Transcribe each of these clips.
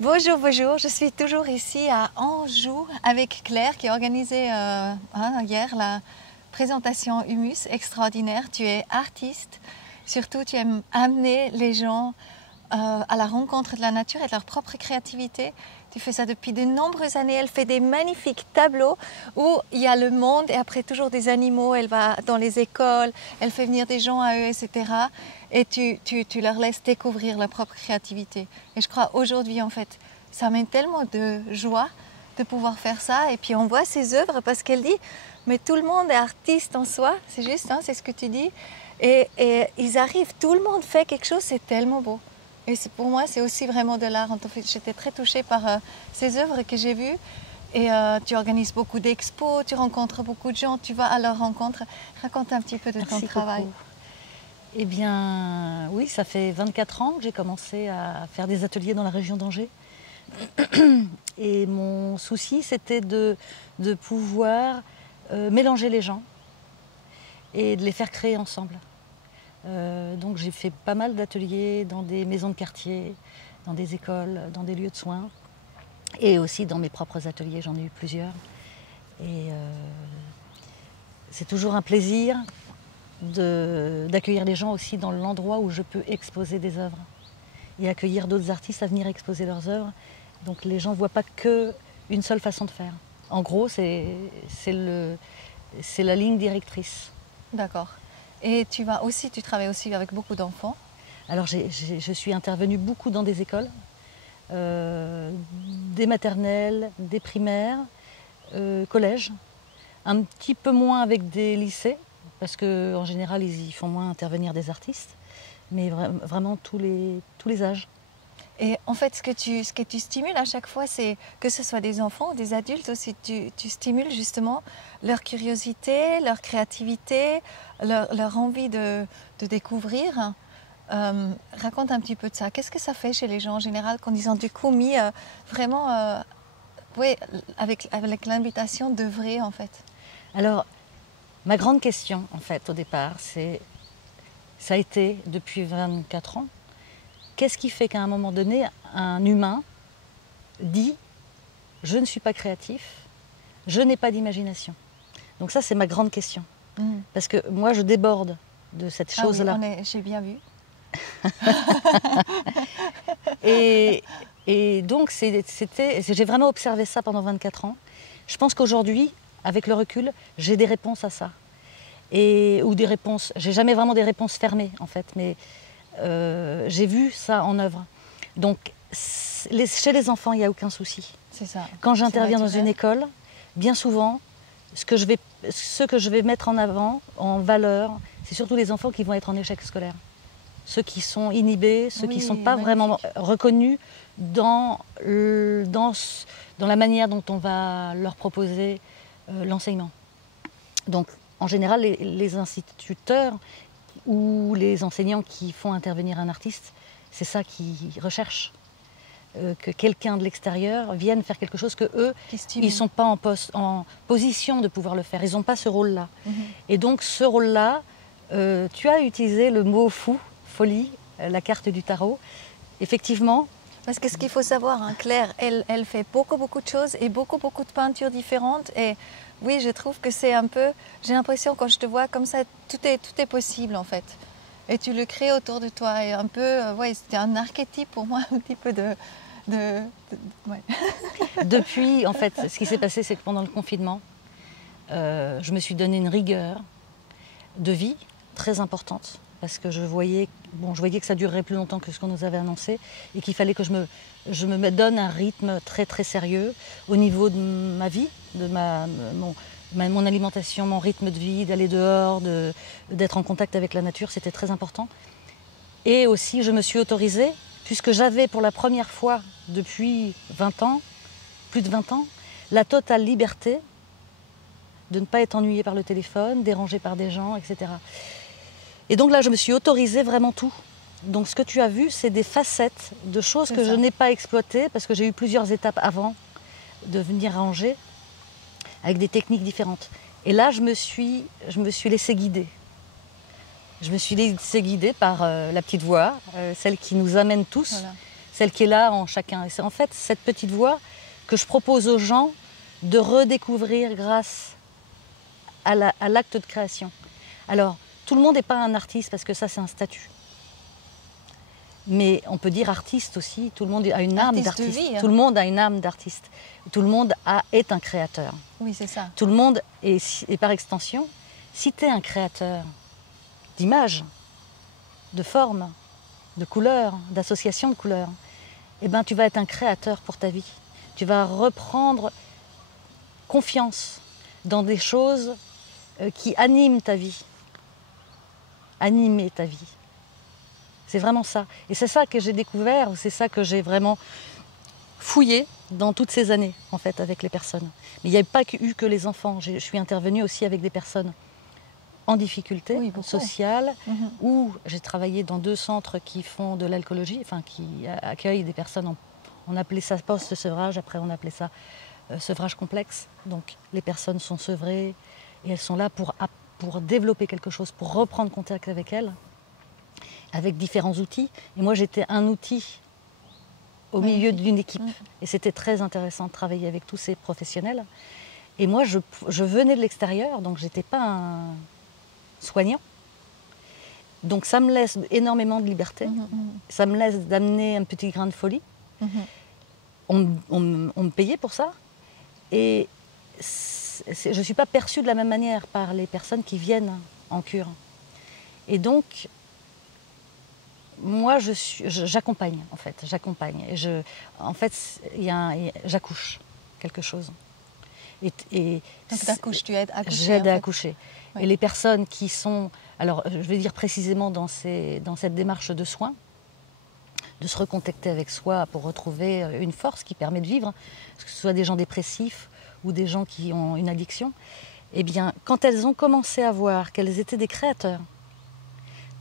Bonjour, bonjour. Je suis toujours ici à Anjou avec Claire qui a organisé hier la présentation Humus extraordinaire. Tu es artiste, surtout tu aimes amener les gens à la rencontre de la nature et de leur propre créativité. Tu fais ça depuis de nombreuses années. Elle fait des magnifiques tableaux où il y a le monde et après toujours des animaux. Elle va dans les écoles, elle fait venir des gens à eux, etc. Et tu leur laisses découvrir leur propre créativité. Et je crois aujourd'hui, en fait, ça amène tellement de joie de pouvoir faire ça. Et puis on voit ses œuvres parce qu'elle dit, mais tout le monde est artiste en soi. C'est juste, hein, c'est ce que tu dis. Et ils arrivent, tout le monde fait quelque chose, c'est tellement beau. Et pour moi, c'est aussi vraiment de l'art. J'étais très touchée par ces œuvres que j'ai vues. Et tu organises beaucoup d'expos, tu rencontres beaucoup de gens, tu vas à leur rencontre. Raconte un petit peu de ton travail. Eh bien, oui, ça fait 24 ans que j'ai commencé à faire des ateliers dans la région d'Angers. Et mon souci, c'était de pouvoir mélanger les gens et de les faire créer ensemble. Donc j'ai fait pas mal d'ateliers dans des maisons de quartier, dans des écoles, dans des lieux de soins. Et aussi dans mes propres ateliers, j'en ai eu plusieurs. Et c'est toujours un plaisir d'accueillir les gens aussi dans l'endroit où je peux exposer des œuvres et accueillir d'autres artistes à venir exposer leurs œuvres. Donc les gens ne voient pas qu'une seule façon de faire. En gros, c'est la ligne directrice. D'accord. Et tu travailles aussi avec beaucoup d'enfants? Alors je suis intervenue beaucoup dans des écoles, des maternelles, des primaires, collèges, un petit peu moins avec des lycées, parce qu'en général ils y font moins intervenir des artistes, mais vraiment tous les âges. Et en fait, ce que tu stimules à chaque fois, c'est que ce soit des enfants ou des adultes aussi, tu stimules justement leur curiosité, leur créativité, leur envie de découvrir. Raconte un petit peu de ça. Qu'est-ce que ça fait chez les gens en général quand ils ont du coup mis vraiment oui, avec l'invitation d'œuvrer en fait? Alors, ma grande question en fait au départ, ça a été depuis 24 ans, qu'est-ce qui fait qu'à un moment donné, un humain dit « je ne suis pas créatif, je n'ai pas d'imagination ». Donc ça, c'est ma grande question. Parce que moi, je déborde de cette chose-là. Oui, j'ai bien vu. et donc, j'ai vraiment observé ça pendant 24 ans. Je pense qu'aujourd'hui, avec le recul, j'ai des réponses à ça. Ou des réponses, j'ai jamais vraiment des réponses fermées en fait, mais j'ai vu ça en œuvre. Donc, chez les enfants, il n'y a aucun souci. C'est ça. Quand j'interviens dans une école, bien souvent, ce que je vais mettre en avant, en valeur, c'est surtout les enfants qui vont être en échec scolaire. Ceux qui sont inhibés, ceux qui ne sont pas vraiment reconnus dans la manière dont on va leur proposer l'enseignement. Donc, en général, les instituteurs ou les enseignants qui font intervenir un artiste, c'est ça qu'ils recherchent. Que quelqu'un de l'extérieur vienne faire quelque chose que eux, ils ne sont pas en position de pouvoir le faire. Ils n'ont pas ce rôle-là. Et donc, ce rôle-là, tu as utilisé le mot fou, folie, la carte du tarot. Effectivement. Parce que ce qu'il faut savoir, hein, Claire, elle fait beaucoup de choses et beaucoup de peintures différentes. Et oui, je trouve que c'est un peu... J'ai l'impression, quand je te vois comme ça, tout est possible, en fait. Et tu le crées autour de toi. Et un peu, ouais, c'était un archétype pour moi, un petit peu ouais. Depuis, en fait, ce qui s'est passé, c'est que pendant le confinement, je me suis donné une rigueur de vie très importante. Parce que je voyais que ça durerait plus longtemps que ce qu'on nous avait annoncé et qu'il fallait que je me donne un rythme très très sérieux au niveau de ma vie, de mon alimentation, mon rythme de vie, d'aller dehors, d'être en contact avec la nature, c'était très important. Et aussi, je me suis autorisée, puisque j'avais pour la première fois depuis 20 ans, plus de 20 ans, la totale liberté de ne pas être ennuyée par le téléphone, dérangée par des gens, etc. Et donc là, je me suis autorisée vraiment tout. Donc ce que tu as vu, c'est des facettes de choses que je n'ai pas exploitées parce que j'ai eu plusieurs étapes avant de venir à Angers avec des techniques différentes. Et là, je me suis laissée guider. Je me suis laissée guider par la petite voix, celle qui nous amène tous celle qui est là en chacun. Et c'est en fait cette petite voix que je propose aux gens de redécouvrir grâce à l'acte de création. Alors, tout le monde n'est pas un artiste parce que ça, c'est un statut. Mais on peut dire artiste aussi, tout le monde a une âme d'artiste. Tout le monde a une âme d'artiste. Tout le monde est un créateur. Oui, c'est ça. Tout le monde, et par extension, si tu es un créateur d'images, de formes, de couleurs, d'associations de couleurs, eh ben, tu vas être un créateur pour ta vie. Tu vas reprendre confiance dans des choses qui animent ta vie. Animer ta vie. C'est vraiment ça. Et c'est ça que j'ai découvert, c'est ça que j'ai vraiment fouillé dans toutes ces années, en fait, avec les personnes. Mais il n'y a pas eu que les enfants. Je suis intervenue aussi avec des personnes en difficulté sociale, où j'ai travaillé dans 2 centres qui font de l'alcoolologie, enfin qui accueillent des personnes, on appelait ça post-sevrage, après on appelait ça sevrage complexe. Donc les personnes sont sevrées et elles sont là pour développer quelque chose, pour reprendre contact avec elles, avec différents outils. Et moi j'étais un outil au milieu d'une équipe. Et c'était très intéressant de travailler avec tous ces professionnels. Et moi je venais de l'extérieur, donc j'étais pas un soignant. Donc ça me laisse énormément de liberté, ça me laisse d'amener un petit grain de folie. On me payait pour ça. Et je ne suis pas perçue de la même manière par les personnes qui viennent en cure. Et donc, moi, j'accompagne, en fait. J'accompagne. Et j'accouche quelque chose. Et donc, t'accouches, tu aides à accoucher. J'aide à accoucher. Oui. Et les personnes qui sont, alors je vais dire précisément dans cette démarche de soins, de se recontacter avec soi pour retrouver une force qui permet de vivre, que ce soit des gens dépressifs ou des gens qui ont une addiction, eh bien, quand elles ont commencé à voir qu'elles étaient des créateurs,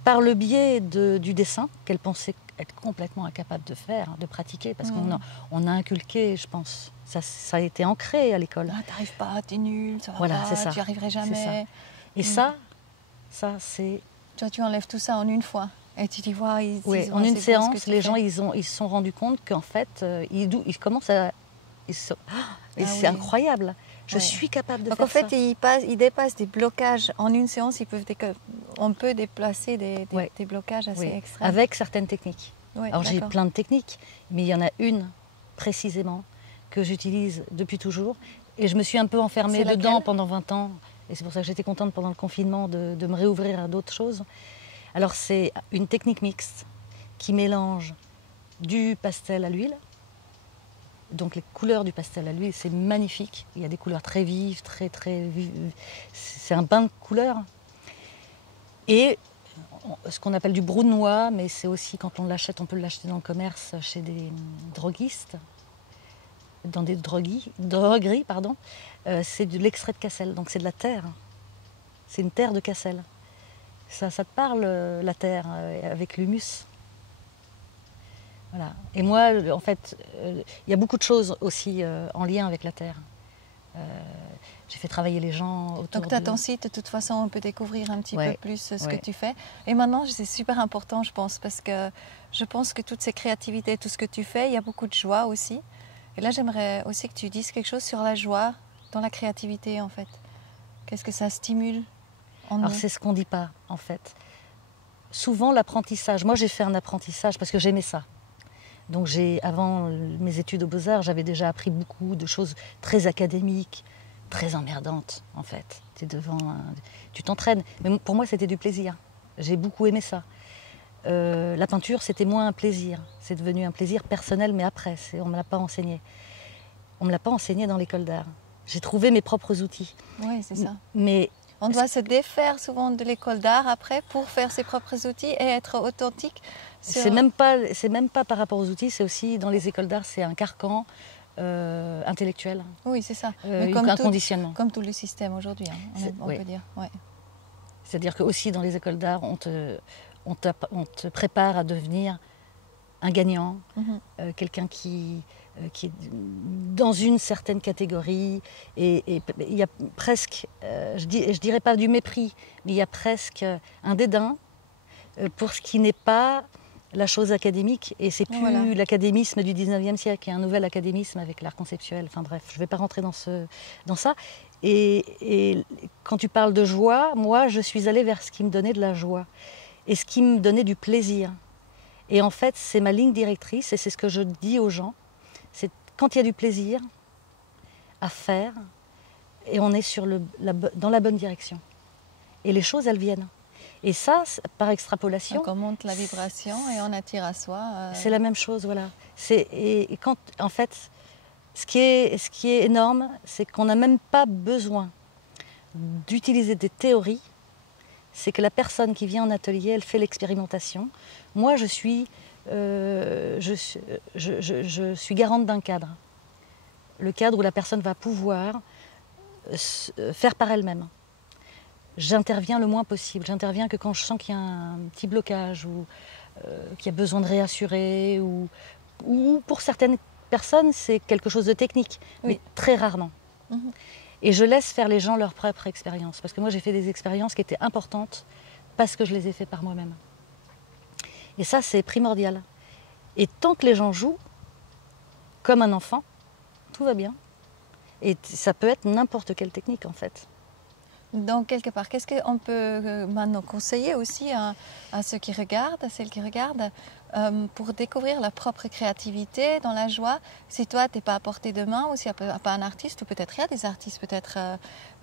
par le biais du dessin, qu'elles pensaient être complètement incapables de faire, de pratiquer, parce qu'on a inculqué, je pense, ça a été ancré à l'école. Ah, t'arrives pas, t'es nul, ça va voilà, pas, c'est ça. tu n'y arriverais jamais. Et ça, c'est... Toi, tu enlèves tout ça en une fois. Et tu dis, vois, en une séance, les gens, ils se sont rendus compte qu'en fait, ils commencent à... c'est incroyable. Je suis capable de faire ça. Donc en fait, ils dépassent des blocages. En une séance, on peut déplacer des blocages assez extrêmes. Avec certaines techniques. Oui, alors j'ai plein de techniques, mais il y en a une précisément que j'utilise depuis toujours. Et je me suis un peu enfermée dedans pendant 20 ans. Et c'est pour ça que j'étais contente pendant le confinement de me réouvrir à d'autres choses. Alors c'est une technique mixte qui mélange du pastel à l'huile. Donc les couleurs du pastel à l'huile, c'est magnifique. Il y a des couleurs très vives, très vives. C'est un bain de couleurs. Et ce qu'on appelle du brou de noix, mais c'est aussi quand on l'achète, on peut l'acheter dans le commerce chez des droguistes, dans des drogueries, pardon. C'est de l'extrait de Cassel, donc c'est de la terre. C'est une terre de Cassel. Ça te parle, la terre, avec l'humus. Voilà. Et moi, en fait, il y a beaucoup de choses aussi en lien avec la terre. J'ai fait travailler les gens autour. Donc tu as ton site, de toute façon, on peut découvrir un petit peu plus ce que tu fais. Et maintenant, c'est super important, je pense, parce que je pense que toutes ces créativités, tout ce que tu fais, il y a beaucoup de joie aussi. Et là, j'aimerais aussi que tu dises quelque chose sur la joie dans la créativité, en fait. Qu'est-ce que ça stimule en nous ? Alors, c'est ce qu'on ne dit pas, en fait. Souvent, l'apprentissage. Moi, j'ai fait un apprentissage parce que j'aimais ça. Donc, avant mes études aux Beaux-Arts, j'avais déjà appris beaucoup de choses très académiques, très emmerdantes, en fait. Tu t'entraînes. Mais pour moi, c'était du plaisir. J'ai beaucoup aimé ça. La peinture, c'était moins un plaisir. C'est devenu un plaisir personnel, mais après, on ne me l'a pas enseigné. On ne me l'a pas enseigné dans l'école d'art. J'ai trouvé mes propres outils. Oui, c'est ça. Mais on doit se défaire souvent de l'école d'art après pour faire ses propres outils et être authentique. C'est même pas par rapport aux outils, c'est aussi dans les écoles d'art, c'est un carcan intellectuel. Oui, c'est ça. Un conditionnement. Comme tout le système aujourd'hui, hein, on peut dire. Ouais. C'est-à-dire que aussi dans les écoles d'art, on te prépare à devenir un gagnant, quelqu'un qui est dans une certaine catégorie. Et il y a presque, je dirais pas du mépris, mais il y a presque un dédain pour ce qui n'est pas la chose académique et c'est plus l'académisme du 19e siècle, il y a un nouvel académisme avec l'art conceptuel. Enfin bref, je ne vais pas rentrer dans ça. Et quand tu parles de joie, moi je suis allée vers ce qui me donnait de la joie et ce qui me donnait du plaisir. Et en fait, c'est ma ligne directrice et c'est ce que je dis aux gens. C'est quand il y a du plaisir à faire et on est dans la bonne direction. Et les choses, elles viennent. Et ça, par extrapolation... Donc on monte la vibration et on attire à soi. C'est la même chose, voilà. Et quand, en fait, ce qui est énorme, c'est qu'on n'a même pas besoin d'utiliser des théories. C'est que la personne qui vient en atelier, elle fait l'expérimentation. Moi, je suis garante d'un cadre. Le cadre où la personne va pouvoir faire par elle-même. J'interviens le moins possible. J'interviens que quand je sens qu'il y a un petit blocage ou qu'il y a besoin de réassurer ou pour certaines personnes, c'est quelque chose de technique, mais très rarement. Et je laisse faire les gens leur propre expérience. Parce que moi, j'ai fait des expériences qui étaient importantes parce que je les ai faites par moi-même. Et ça, c'est primordial. Et tant que les gens jouent comme un enfant, tout va bien. Et ça peut être n'importe quelle technique, en fait. Donc, quelque part, qu'est-ce qu'on peut maintenant conseiller aussi à ceux qui regardent, à celles qui regardent, pour découvrir leur propre créativité dans la joie? Si toi, tu n'es pas à portée de main, ou s'il n'y a pas un artiste, ou peut-être il y a des artistes, peut-être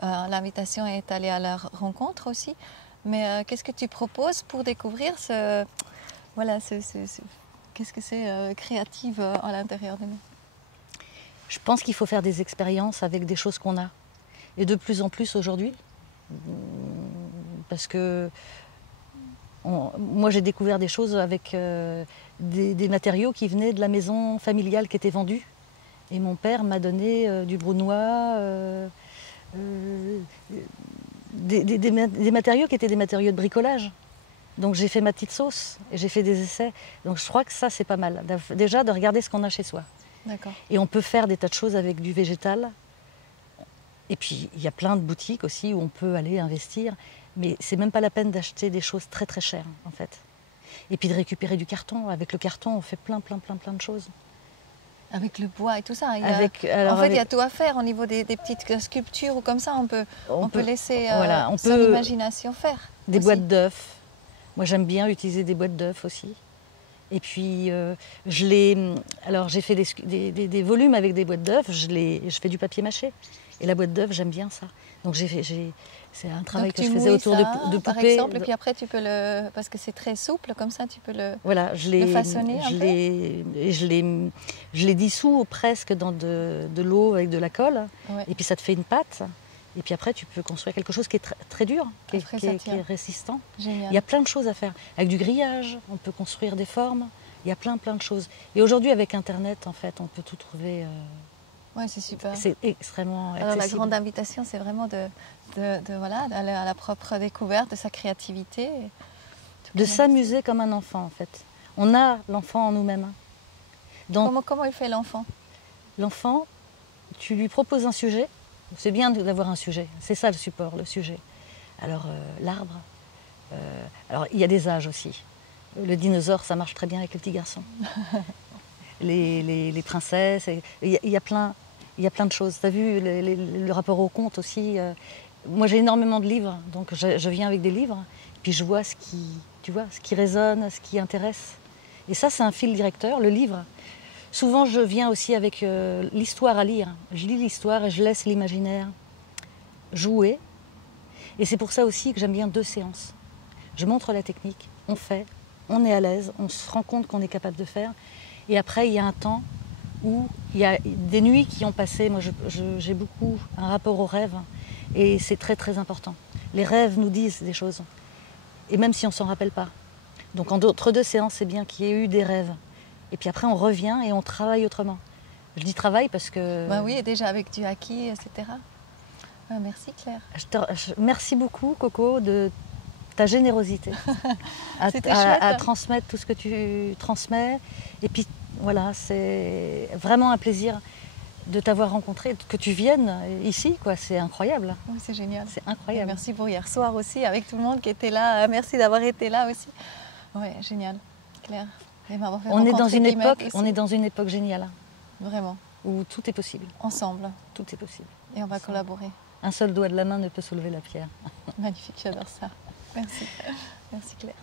l'invitation est allée à leur rencontre aussi. Mais qu'est-ce que tu proposes pour découvrir qu'est-ce que c'est créative à l'intérieur de nous? Je pense qu'il faut faire des expériences avec des choses qu'on a. Et de plus en plus aujourd'hui, parce que moi j'ai découvert des choses avec des matériaux qui venaient de la maison familiale qui était vendue. Et mon père m'a donné du brunois, des matériaux qui étaient des matériaux de bricolage. Donc j'ai fait ma petite sauce et j'ai fait des essais. Donc je crois que ça c'est pas mal. Déjà de regarder ce qu'on a chez soi. D'accord. Et on peut faire des tas de choses avec du végétal. Et puis, il y a plein de boutiques aussi où on peut aller investir. Mais c'est même pas la peine d'acheter des choses très très chères, en fait. Et puis de récupérer du carton. Avec le carton, on fait plein de choses. Avec le bois et tout ça. Il y a tout à faire au niveau des petites sculptures ou comme ça. On peut laisser son imagination faire. Des boîtes d'œufs. Moi, j'aime bien utiliser des boîtes d'œufs aussi. Et puis, j'ai fait des volumes avec des boîtes d'œufs. Je fais du papier mâché. Et la boîte d'œufs, j'aime bien ça. Donc c'est un travail que je faisais autour de poupées. Par exemple, et puis après tu peux parce que c'est très souple comme ça, tu peux le façonner un peu. Je les dissous presque dans de l'eau avec de la colle. Ouais. Et puis ça te fait une pâte. Et puis après tu peux construire quelque chose qui est très dur, qui est résistant. Génial. Il y a plein de choses à faire. Avec du grillage, on peut construire des formes. Il y a plein de choses. Et aujourd'hui avec Internet, en fait, on peut tout trouver. Oui, c'est super. C'est extrêmement accessible. Alors la grande invitation, c'est vraiment d'aller à la propre découverte de sa créativité. De s'amuser comme un enfant, en fait. On a l'enfant en nous-mêmes. Donc, comment il fait l'enfant? L'enfant, tu lui proposes un sujet. C'est bien d'avoir un sujet. C'est ça le support, le sujet. Alors, l'arbre. Alors, il y a des âges aussi. Le dinosaure, ça marche très bien avec les petits garçons. Les princesses, il y a plein de choses. Tu as vu le rapport au conte aussi. Moi, j'ai énormément de livres, donc je viens avec des livres, puis je vois ce qui résonne, ce qui intéresse. Et ça, c'est un fil directeur, le livre. Souvent, je viens aussi avec l'histoire à lire. Je lis l'histoire et je laisse l'imaginaire jouer. Et c'est pour ça aussi que j'aime bien 2 séances. Je montre la technique, on fait, on est à l'aise, on se rend compte qu'on est capable de faire. Et après, il y a un temps où il y a des nuits qui ont passé. Moi, j'ai beaucoup un rapport aux rêves. Et c'est très, très important. Les rêves nous disent des choses. Et même si on ne s'en rappelle pas. Donc, entre 2 séances, c'est bien qu'il y ait eu des rêves. Et puis après, on revient et on travaille autrement. Je dis travail parce que... Ben oui, déjà avec du acquis, etc. Ouais, merci, Claire. Merci beaucoup, Coco, de ta générosité à transmettre tout ce que tu transmets. Et puis, voilà, c'est vraiment un plaisir de t'avoir rencontré, que tu viennes ici, quoi. C'est incroyable. Oui, c'est génial. C'est incroyable. Et merci pour hier soir aussi, avec tout le monde qui était là. Merci d'avoir été là aussi. Oui, génial. Claire, et m'avoir fait On est rencontrer Guillemette aussi. on est dans une époque géniale, Vraiment, où tout est possible. ensemble. Tout est possible. Et on va collaborer. Un seul doigt de la main ne peut soulever la pierre. Magnifique, j'adore ça. Merci. Merci Claire.